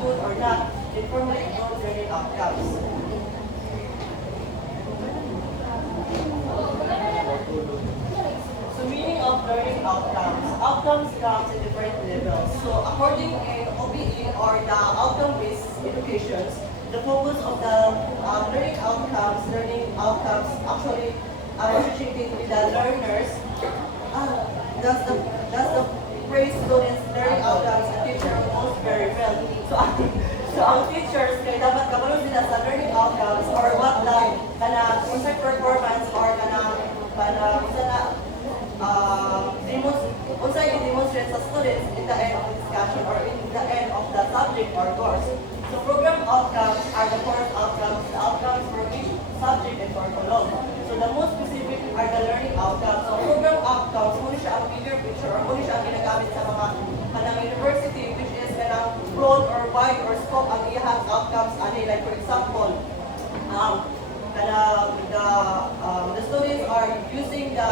good or not, informally involve learning outcomes. So meaning of learning outcomes. Outcomes comes in different levels. So according in OBE or the outcome-based educations, the focus of the learning outcomes actually associated with the learners. That's the phrase students learning outcomes the teacher knows very well. So ang teachers kay dapat kabalo sila sa learning outcomes or what the unsay performance or unsay i-demonstrate sa students in the end of the discussion or in the end of the subject or course. So program outcomes are the course outcomes, the outcomes for each subject and curriculum. So the most specific are the learning outcomes. So program outcomes, muna siya ang bigger picture or muna siya ang ginagamit sa mga kanang university which is kanang broad or wide or scope ang iyahang outcomes ani. Like for example, the students are using the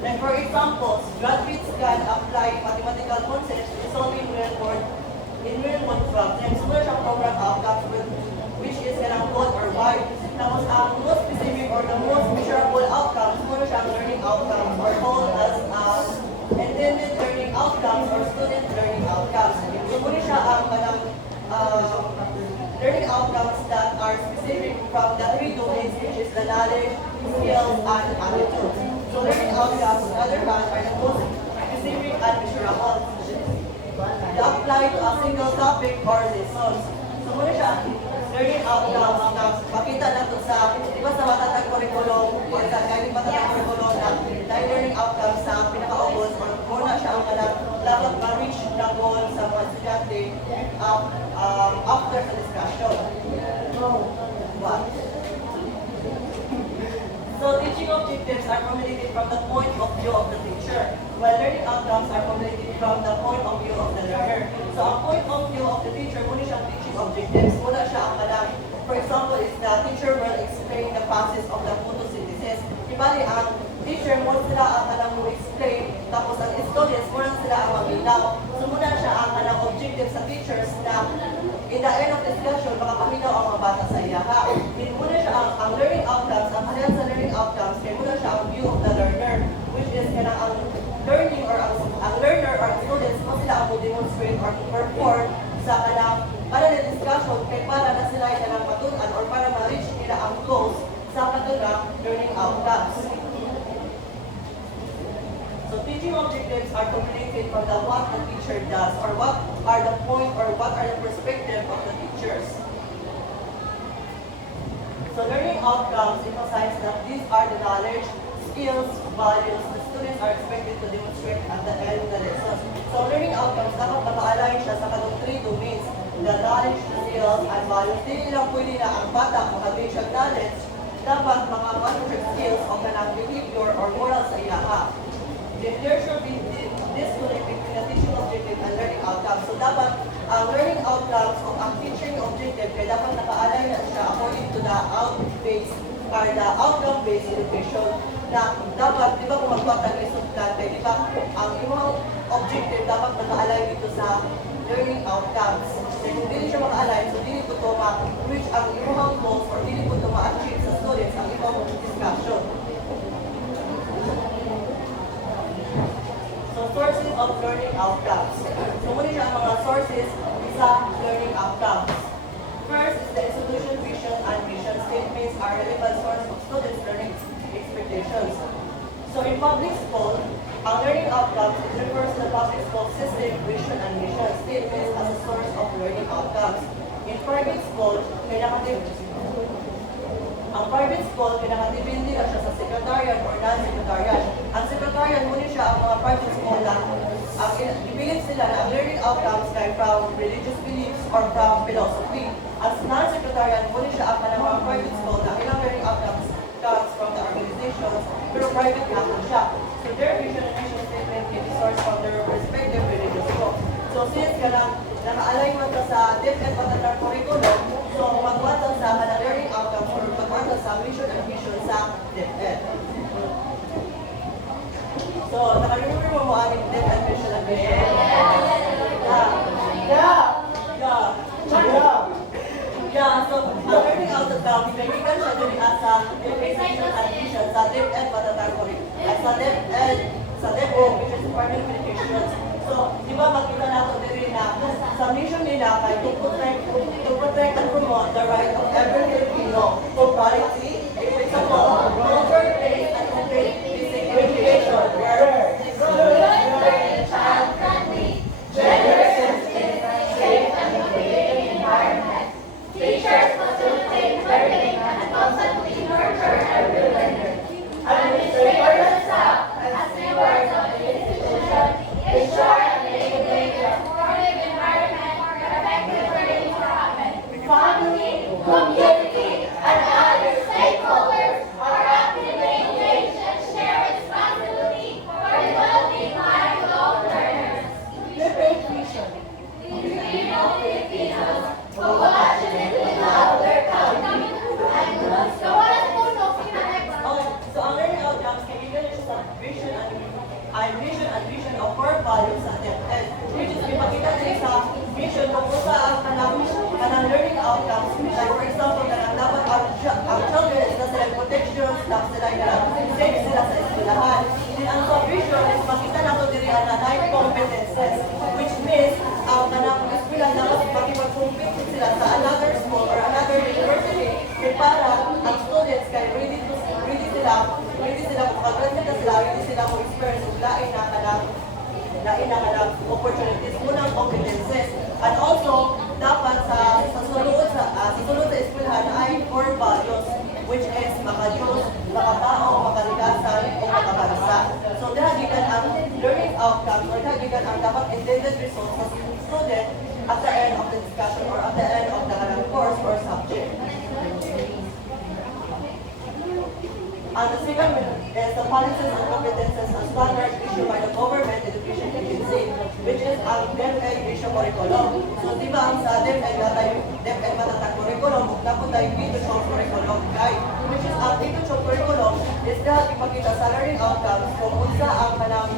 like for example, graduates can apply mathematical concepts in solving real-world problems. Muna siyang program outcomes which is kanang broad or wide. Tapos ang most specific or the most measurable outcomes, muna siyang learning outcomes or called as intended learning outcomes or student learning outcomes. So muna siya ang kanang learning outcomes that are specific from the three domains which is the knowledge, skills, and attitudes. So learning outcomes, on the other hand, are the most specific and measurable. They apply to a single topic or lessons. So muna siya learning outcomes na makita nato sa, di ba sa matatag curriculum, kahit matatag curriculum na learning outcomes sa pinaka-ubos or muna siya ang dapat ma-reach na goal sa mga estudyante after the discussion. What? So teaching objectives are formulated from the point of view of the teacher, while learning outcomes are formulated from the point of view of the learner. So ang point of view of the teacher, muna siyang teaching objectives. Muna siya ang for example, is the teacher will explain the process of the photosynthesis. Ibali ang teacher, muna sila ang mo explain, tapos ang students, muna sila ang mag-ilaw. So muna siya ang objective sa teachers na in the end of discussion, makapahinaw ang mga bata sa iya. Muna siya ang learning outcomes, ang kanilang sa learning outcomes, kaya muna siya ang view of the learner, which is kaya ang learning or ang learner or students, mo sila ang demonstrate or perform sa kanilang discussion, kaya para na sila ay kanilang matunan or para ma-reach nila ang goals sa kanilang learning outcomes. So teaching objectives are formulated from the what the teacher does or what are the point or what are the perspective of the teachers. So learning outcomes emphasize that these are the knowledge, skills, values the students are expected to demonstrate at the end of the lesson. So learning outcomes dapat maka-align siya sa kanong three domains, the knowledge, the skills, and values. Hindi lang pwede na ang bata makabig siya knowledge, dapat maka-master skills o kanang behavior or moral sa iyaha. There should be disconnect between the teaching objective and learning outcomes. So dapat ang learning outcomes o ang teaching objective kaya dapat naka-align na siya according to the outcome-based education na dapat, di ba kung magpatag lesson plan, kaya di ba ang imong objective dapat naka-align dito sa learning outcomes. Kaya kung hindi siya maka-align, so hindi ko ito ma-reach ang imong goals or hindi ko ito ma-achieve sa students ang imong discussion. Sources of learning outcomes. So muna siya ang mga sources sa learning outcomes. First is the institution vision and mission statements are relevant source of students' learning expectations. So in public school, ang learning outcomes it refers to the public school system, vision and mission statements as a source of learning outcomes. In private school, ang private school, pinakadepende na siya sa secretariat or non-secretariat. Ang secretariat, muna siya ang mga private school na ang i-believe sila na ang learning outcomes kay from religious beliefs or from philosophy. As non-secretariat, muna siya ang mga private school na ilang learning outcomes comes from the organizations, pero private lang siya. So their vision and mission statement can be sourced from their respective religious books. So since naka-align mo sa different particular curriculum, so magwatang sa learning outcomes or magwatang sa mission and vision sa diri sa Education Admission sa DepEd Matatagori at sa DepEd which is Department of Education. So, di ba makita nato diri na sa mission nila kay to protect and promote the right of every Filipino to quality, equitable, culture, faith, and complete basic education where child-friendly, gender-sensitive, safe and motivating environment. Teachers facilitate learning and constantly nurture every learner. Administrators and staff, as stewards of the institution, ensure and enable a supportive environment for effective learning to happen. Family, community, and other stakeholders are actively engaged and share responsibility for developing lifelong learners. DepEd mission. Filipino Filipinos, population is without their country, and must go on as Okay, so ang learning outcomes kay given siya sa vision of core values sa DepEd, which is ipakita din sa vision kung sa ang kanang learning outcomes. Like for example, kanang dapat ang children is na sila protection, dapat sila safe sila sa eskwelahan. Then ang sa vision is makita nato diri ang life competences, which means ang kanang eskwelahan dapat makipag-compete sila sa another school or another university kay para ang students kay ready sila kung mag-graduate sila, ready sila kung experience ug lain na kanang opportunities munang competences. And also dapat sa sulod sa eskwelahan ay core values, which is makadiyos, makatao, makaligasan, o makabansa. So dahagikan ang learning outcomes or dahagikan ang dapat intended results sa student at the end of the discussion or at the end of the course or subject. And the second is the policies and competences and standards issued by the government education agency, which is ang DepEd Vision Curriculum. So di ba ang sa DepEd Matatag Curriculum, dapat tayo P2 Curriculum guide, which is ang P2 Curriculum is dahil ipakita sa learning outcomes kung unsa ang kanang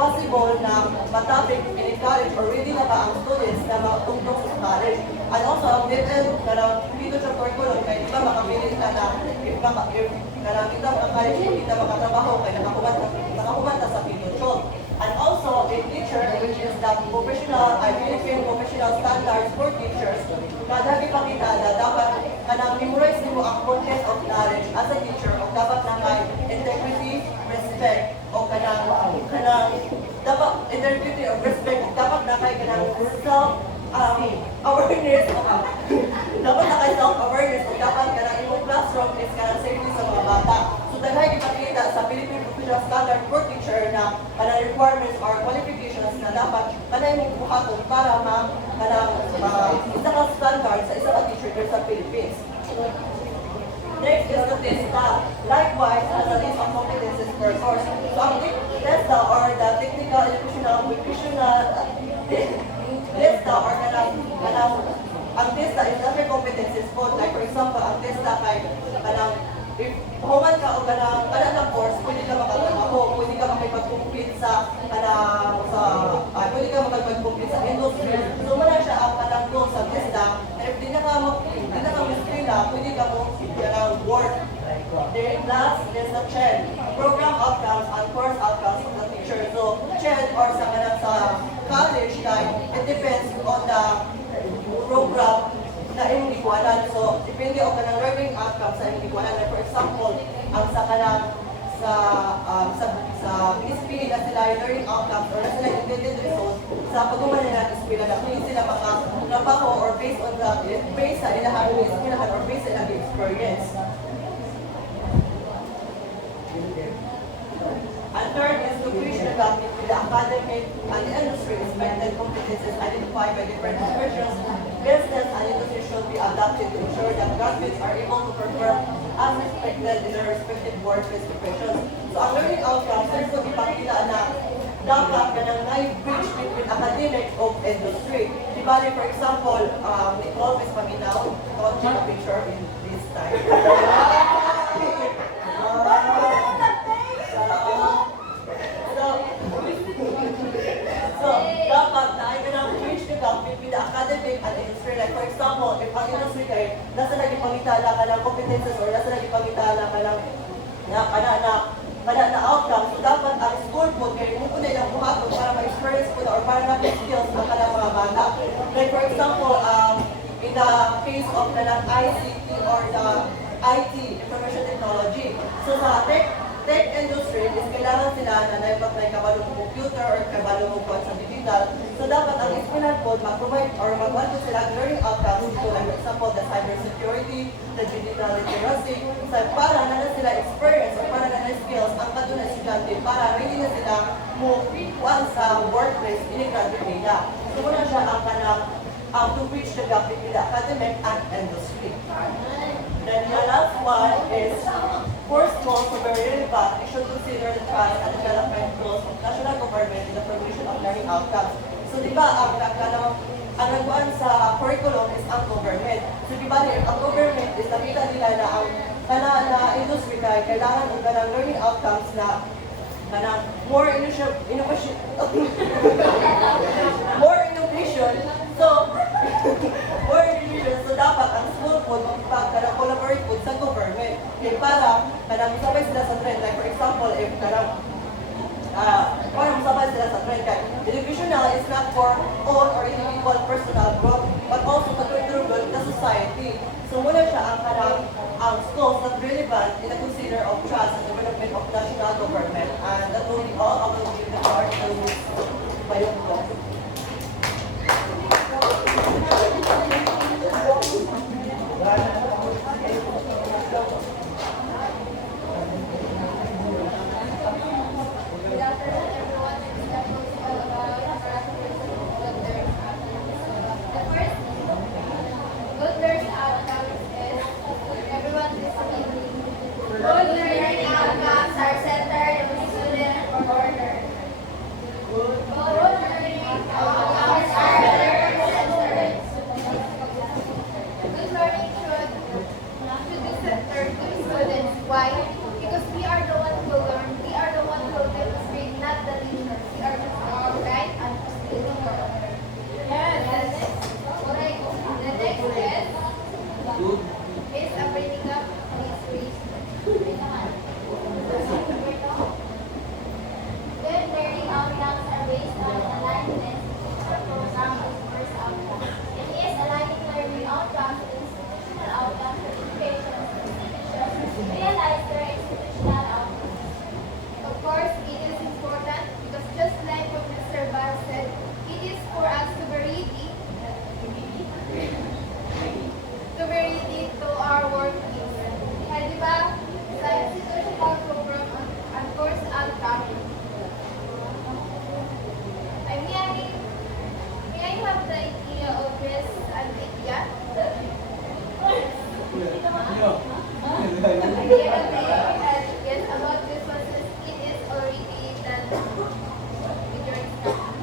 possible na matapik in college or ready na ba ang students na matungtong sa college. And also ang DepEd P2 Curriculum kaya di ba makabilis ka na if kita ang college mo kita makatrabaho kaya nakakumanta sa P2. And also a teacher, which is the Philippine professional standards for teachers, kada ipakita na dapat kanang memorize nimo ang content of knowledge as a teacher o dapat na may integrity, respect o kanang dapat integrity or respect dapat na kay kanang self awareness dapat na kay self awareness o dapat kanang imong classroom is kanang safety sa mga bata. So daghay ipakita sa Philippine professional standard for teacher na kanang requirements or qualifications na dapat kanang imong buhaton para isa ka standard sa isa ka teacher sa Philippines. Next is the TESDA. Likewise, as a list of competencies per course. So ang TESDA or the Technical Educational Vocational TESDA or ang TESDA is other competencies po. Like for example, ang TESDA kay if human ka o kanang course, pwede ka makatrabaho, pwede ka makipag-compete pwede ka makipag-compete sa industry. So muna siya ang kanang goal sa TESDA. And if di na ka miskrina, pwede ka mo work. Then last is the CHED, Program Outcomes and Course Outcomes of the teacher. So CHED or sa college time, it depends on the program na imong ikuanan. So depende o kanang learning outcomes sa imong ikuanan. Like for example, ang sa PSP na sila yung learning outcomes or na sila intended results sa pagkuman nila ng eskwela na kung sila makatrabaho or based sa ilahang eskwelahan or based sa ilang experience. And third is to bridge the gap between the academic and the industry expected competencies identified by different professions. Business and industry should be adapted to ensure that graduates are able to perform as expected in their respective workplace professions. So ang learning outcomes, there's kung ipakita na dapat ka ng bridge between academic and industry. Di ba, for example, it always paminaw, don't take a picture in this time. So, dapat na ay ganang bridge the gap between the academic and industry. Like for example, if ang industry kayo, nasa naging pangitala ka ng competences process or nasa nagipangita na na outcome. So dapat ang school po kaya kung una ilang buhaton para ma-experience po na or para na-skills ang kanang mga bata. Like for example, in the case of the ICT or the IT, Information Technology. So sa tech industry is kailangan sila na naipag-apply kabalo mo computer or kabalo mo po sa digital. So dapat ang eskwelahan po mag-provide or mag-want sila learning outcomes po like for example the cybersecurity, the digital literacy, so para na sila experience or para na skills ang kaduna estudyante para ready na sila mo kuan sa workplace in-graduate nila. So muna siya ang kanang to bridge the gap between the academic and industry. Then the last one is for schools to be relevant, we should consider the trust and development goals of national government in the provision of learning outcomes. So di ba ang nagkuhan sa curriculum is ang government. So di ba ang government is nakita nila na ang na industry kailangan ng kanang learning outcomes na kanang more innovation more innovation. So more innovation. So dapat ang school po mag-collaborate po sa government. Kaya para kanang sabay sila sa trend. Like for example, if kanang para masabay sila sa trend kay educational is not for own or individual personal growth but also to improve the society. So muna siya ang kanang schools that relevant in the consider of trust and development of national government. And that will be all. I will give the floor to Ms. Bayongo. Good learning outcomes are centered on student order. Good learning outcomes are centered. Good learning should be centered to students. Why? Because we are the one who learn. We are the one who demonstrate, not the teacher. We are just our guide and facilitator. Yes. Okay. The next is a bringing up history. Good learning outcomes are based on alignment or program of course outcomes. It is aligning learning outcomes with institutional outcomes for education institutions realize their institutional outcomes. Of course, it is important because just like what Mr. Bar said, it is for us to be ready to our work needs. Kaya diba, sa institutional program and course outcome, may I have the idea of this and idea? Yes, about this one, since it is already done with your exam.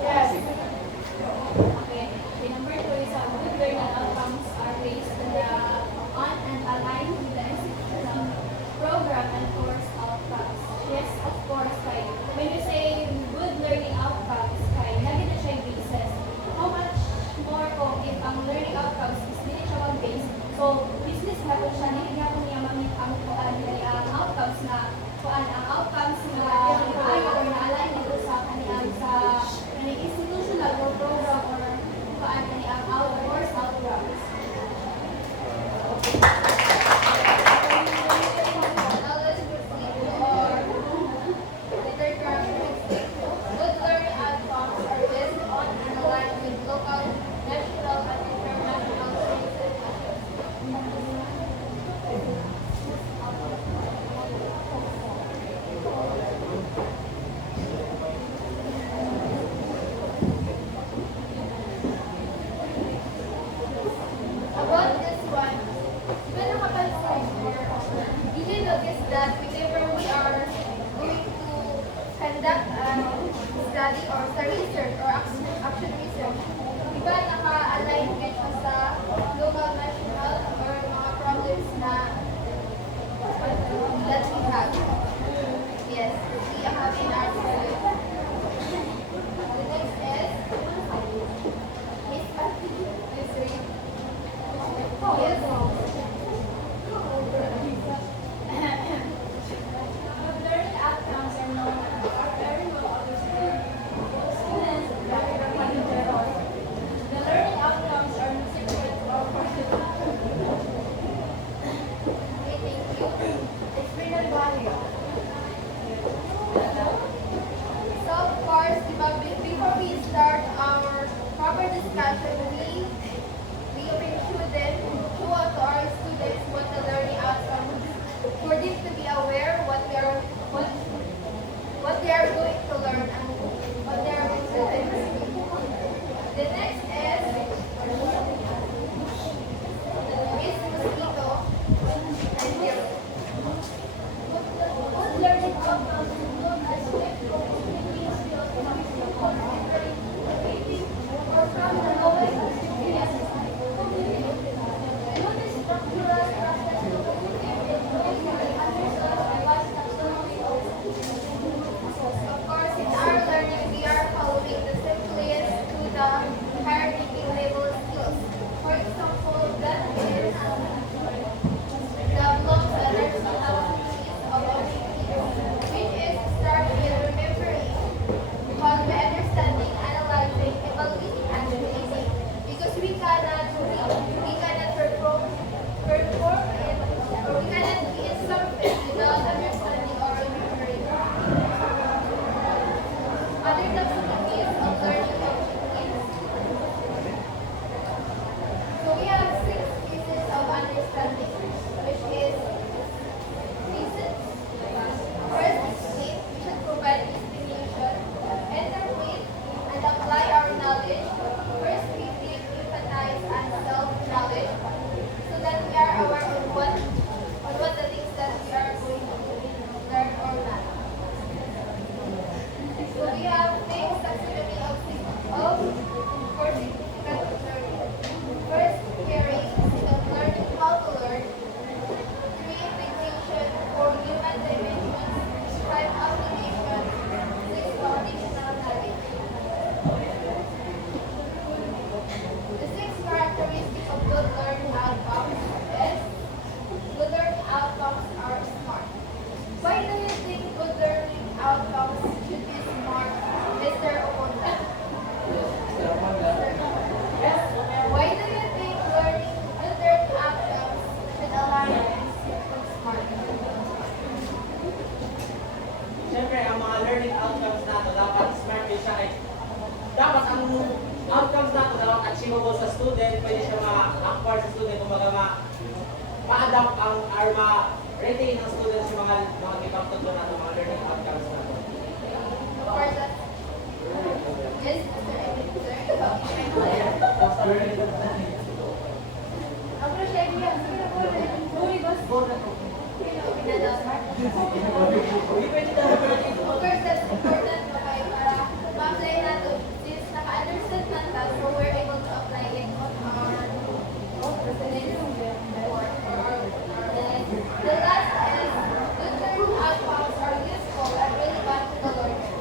Yes. Okay. Number 2 is good learning outcomes are based on and aligned with the institutional program and course outcomes. Yes, of course, kay when you say good learning outcomes, kay lagi na siya yung basis. How much more kung if ang learning outcomes is dili siya mag-base, so business na po siya, hindi nga po niya mamit ang outcomes na ang outcomes na ay or na-align dito sa kanilang institutional or program or kanilang course outcomes. Now let's proceed to our third characteristic. Good learning outcomes are based on and aligned with local, national, and international standards. perform it, or we cannot be in something without understanding or remembering. Other taxonomies of learning objectives. So we have 6 pieces of understanding, which is pieces. First is state, we should provide distinction, interpret, and apply our knowledge. First, we think, empathize, and self-knowledge, so that we are aware on what the things that we are going to learn or not. So we have things taxonomy of for significant learning. First, hearing, of learning how to learn. Three, integration for human dimensions. 5, application. 6, foundational knowledge. The 6 characteristics of good learning outcomes is good learning outcomes are smart. Why do you think good learning outcomes should be smart, Mr. Oponda? Why do you think good learning outcomes should align with smart? Siyempre, ang mga learning outcomes nato dapat smart din siya. Dapat ang outcomes nato dapat achievable sa student, pwede siya ma-acquire sa student, kumbaga ma-adapt ang or ma-retain ng students yung mga gipagtuturo nato, mga learning outcomes nato. Of course, yes, Mr. Emily, sir. Ang prosyekto yan, sige na po. Uy, boss. Of course, that's important okay, para ma-apply natin. Since naka-understand natin, so we're able to apply it on our students or our The last is, good learning outcomes are useful and relevant to the learners.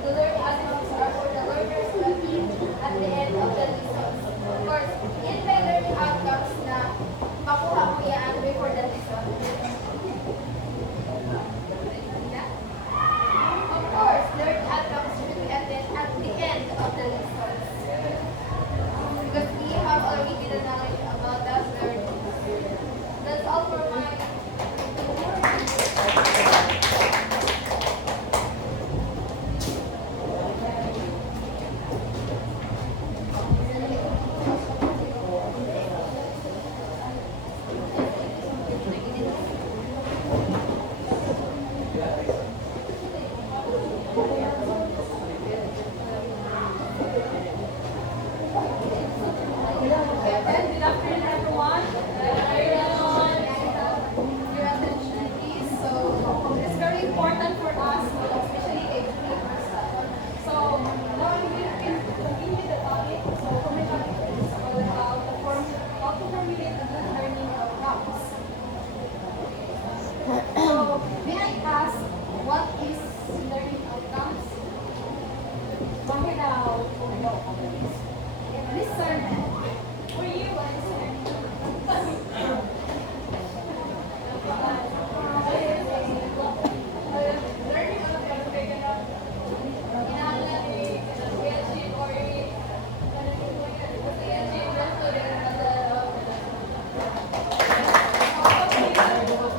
The learning outcomes are for the learners to achieve at the end of the lesson. Of course, yun may learning outcomes na makuha mo yan before the lesson. Of course, learning outcomes should be attained at the end of the lesson. Because we have already the knowledge about that learning. That's all for my Good afternoon, everyone. your attention, please. So, it's very important for us, especially educators. So, now we will continue the topic. So, my topic is all about how to formulate a good learning outcomes. So, may I ask, what is learning outcomes? Bakit daw? Discernment. For you, what is learning outcomes? Learning outcomes are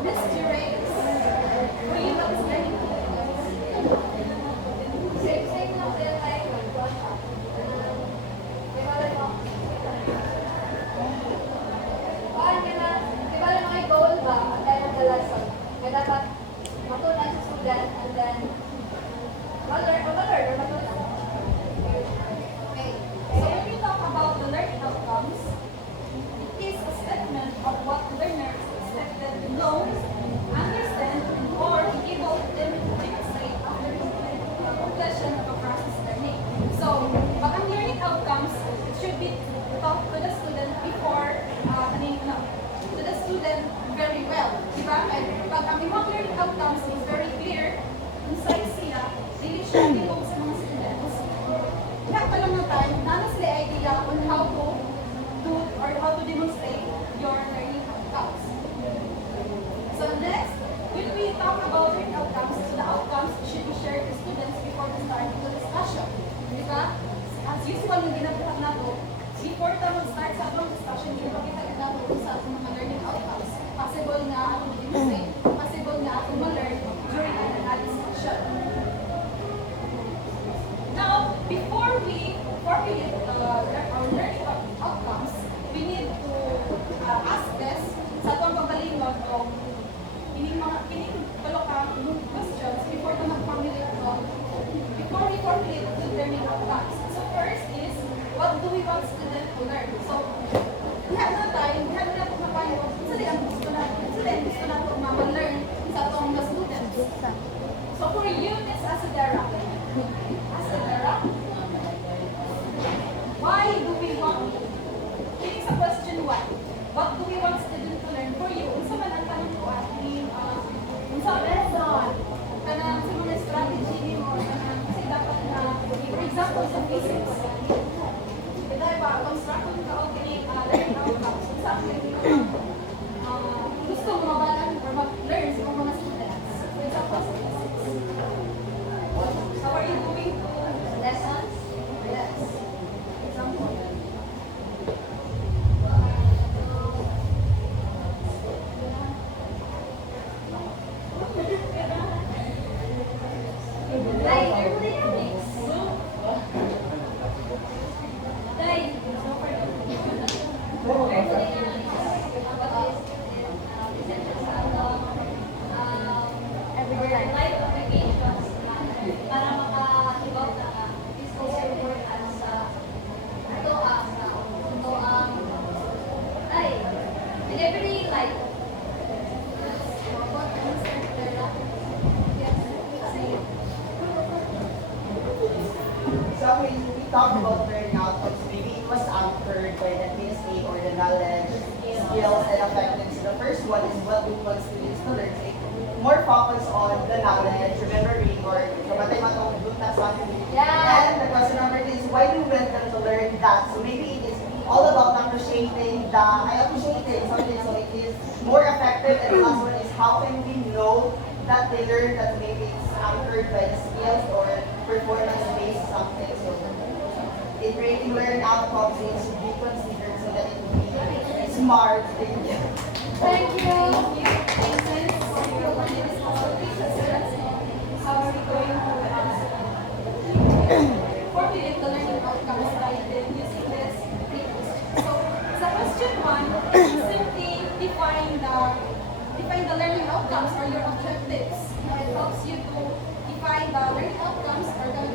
Mr. Reyes, for you, what is learning outcomes? Same lang din like di ba lang may goal ba at tayo ng lesson? May dapat matunan sa student and then ma-learn or matunan. Okay. So when we talk about the learning outcomes, it is a statement of what learners expected to know, understand, or be able to demonstrate after the completion of a process learning. So, pag ang learning outcomes, it should be taught to the student before, to the student very well. Diba? Kaya pag ang mga learning outcomes is very clear, concise sila, dili siya tinong sa mga students. Kaya pa lang na time, nana sila idea on how to do or how to demonstrate your learning outcomes. So next, when we talk about learning outcomes, so the outcomes should be shared to students before the start of the discussion. Diba? As usual, yung ginagawa nato, before tayo mag-start sa questions before we formulate the learning outcomes. So first is, what do we want students to learn? So, lahat na tayo, lahat na ito mapayo, ang gusto na ito ma-learn sa itong mga students. So for you, Miss Asadera, why do we want, ini sa question 1, what do we want students to learn? For you, unsa man ang tanong ko at unsa lesson, kanang sa mga strategy mo, kanang kasi dapat na, for example, sa physics, ito ba, construction ka o kining learning outcomes, unsa ang gusto mo mabalan or mag-learn sa mga students. For example, sa physics. How are you doing to lessons? Yes. Example. Thermodynamics. Life applications para makahibaw na physical importance sa ito ang in everyday life. So when we talk about learning outcomes, maybe it was anchored by the PSA or the knowledge, skills, and effectiveness. So the first one is what we want students to learn. More focus on the knowledge, remembering, or kamatay matong na something. And the question number 2 is why do we want them to learn that? So maybe it is all about appreciating something, so it is more effective. And the last one is how can we know that they learn that maybe it's anchored by the skills or performance-based something. So in creating learning outcomes, it should be considered so that it will be smart. Thank you. Since your one is also students, how are we going to formulate the learning outcomes by using this figures? So, sa question 1, simply define the learning outcomes or your objectives. It helps you to define the learning outcomes or the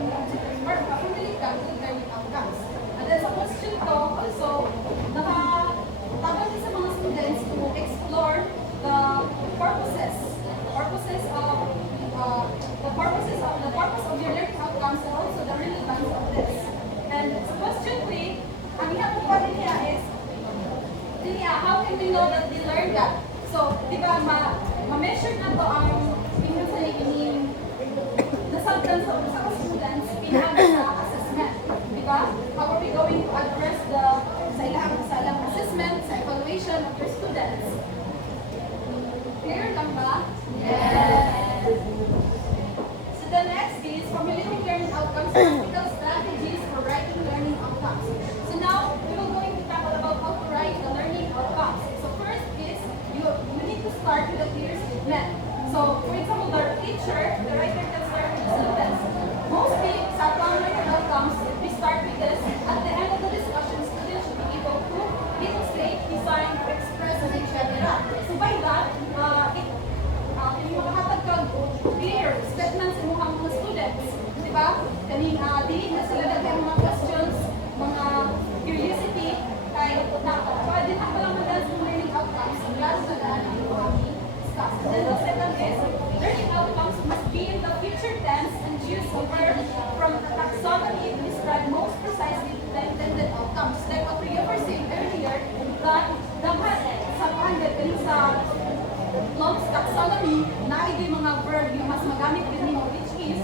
formulate the learning outcomes. And then sa question 2, also, nakatawag din sa mga students to explore the purpose of your learning outcomes and also the relevance of this. And sa question 3, ang ihapon pa rin niya is, how can we know that they learned that? So, di ba, ma-measure na to ang the substance of the students pinahag sa assessment. Di ba? How are we going to address sa ilang assessment, sa evaluation of your students? Clear lang ba? Yes! So the next is formulating learning outcomes, practical strategies for writing learning outcomes. So now, we will going to tackle about how to write the learning outcomes. So first is, you need to start with a clear statement. So, for example, the writer can start with the students. Mostly, sa atong learning outcomes, we start with this. At the end of the discussion, students should be able to illustrate, design, express, and etc. So by that, yung makahatag kang clear statements sa mga students. Diba? Kaning dili na sila daghan mga questions, mga curiosity, kay pwede na palang madala sa learning outcomes, rather than discuss. And then the second is, learning outcomes must be in the future tense and choose a verb from the taxonomy to describe most precisely the intended outcomes. Like what we were saying earlier, that dapat sa pagkat sa Bloom's taxonomy, naibig mga verb yung mas magamit din mo, which is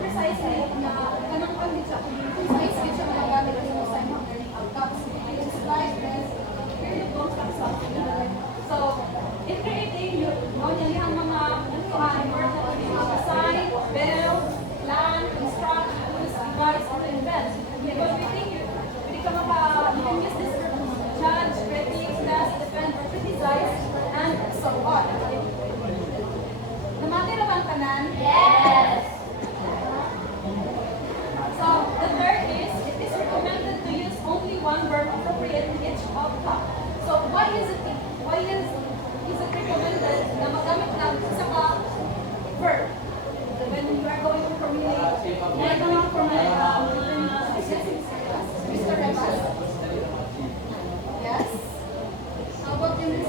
precisely na kanang pangit siya, kung precise siya magagamit din mo sa imong learning outcomes. Which is like this,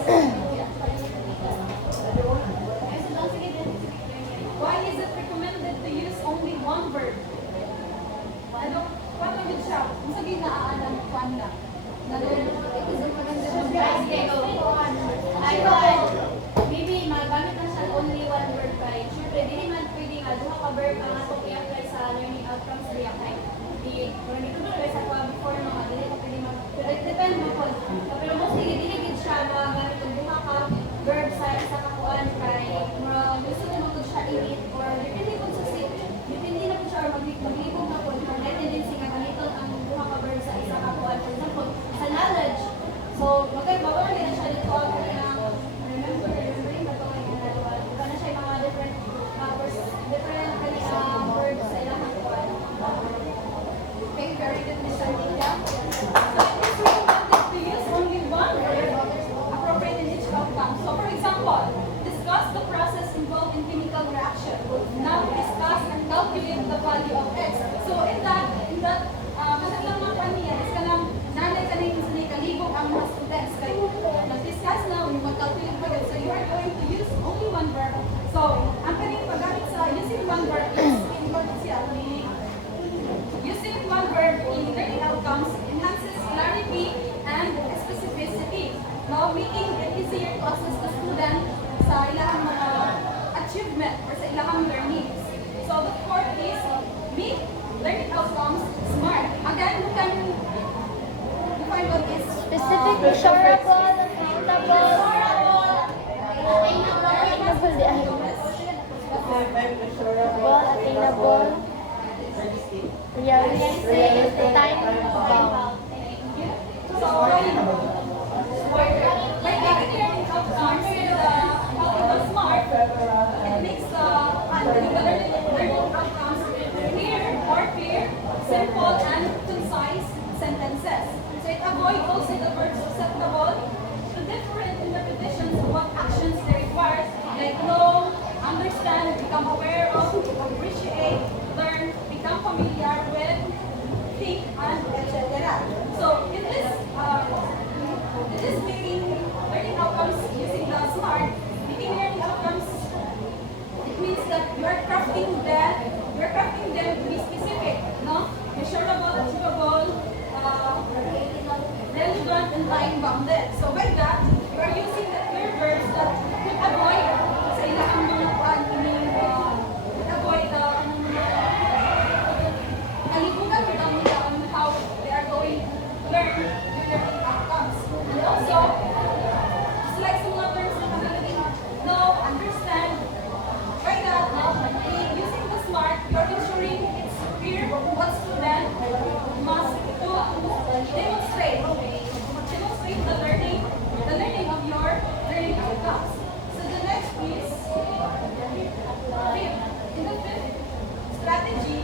Why is it recommended to use only one verb? Ano? Paano yun siya? Kung sabihin na aalam mo, paano na? Maybe magamit na siya only one word kay. Siyempre, di naman pwede nga duha ka verb ang ato i-apply sa learning outcomes niya kay. Kung dito na sa kwa before mga dili ka pwede mag depende mo po. Pero mostly dili gid siya magamit og duha ka verb sa isa ka kuan kay gusto mo magud siya i-meet or depende kung sa depende na po siya or maglibog na po yung tendency nga gamiton ang duha ka verb sa isa ka kuan. For example, sa knowledge. So, magkaibawa na siya dito ang remembering na to yung dalawa. Ito na siya yung mga different words sa ilang kuan. Okay, very good, Mr. Tia. So, it is recommended to use only one verb appropriate in each outcome. So, for example, discuss the process involved in chemical reaction. Now, discuss and calculate the value of X. So, in that, masalang mga paniya, is ka lang, nanay ka na yung kalibog ang mga students. Kaya, nag-discuss na, yung mag-calculate pa yun. So, you are going to use only one verb. So, ang kanyang paggamit sa using one verb is, using one verb in learning outcomes enhances clarity and specificity. Now, making it easier to assess the student sa ilang mga achievement or sa ilang learnings. So, the fourth is make learning outcomes smart. Again, you can define what is Specific, measurable, attainable, attainable, realistic, time bound. So, by making learning outcomes the smart, it makes the learning outcomes more clear, simple, and concise sentences. So it avoids also the verbs susceptible to different interpretations of what actions they require, like know, understand, become aware of, appreciate, learn, become familiar with, think, and etc. So in this making learning outcomes using the SMART, making learning outcomes, it means that you are crafting them to be specific, no? Measurable, achievable, relevant, and time bounded. So by that, you are using the clear verbs that could avoid sa ilang mga could avoid the kalibugan on how they are going to learn their learning outcomes. And also, just like some mga terms na nakalagay, know, understand, by that, using the SMART, you are ensuring it's clear what student must do to demonstrate the learning of your learning outcomes. So the next is in the fifth strategy,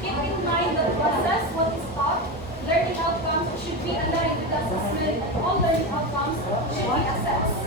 keep in mind that to assess what is taught, learning outcomes should be aligned with the assessment. All learning outcomes should be assessed.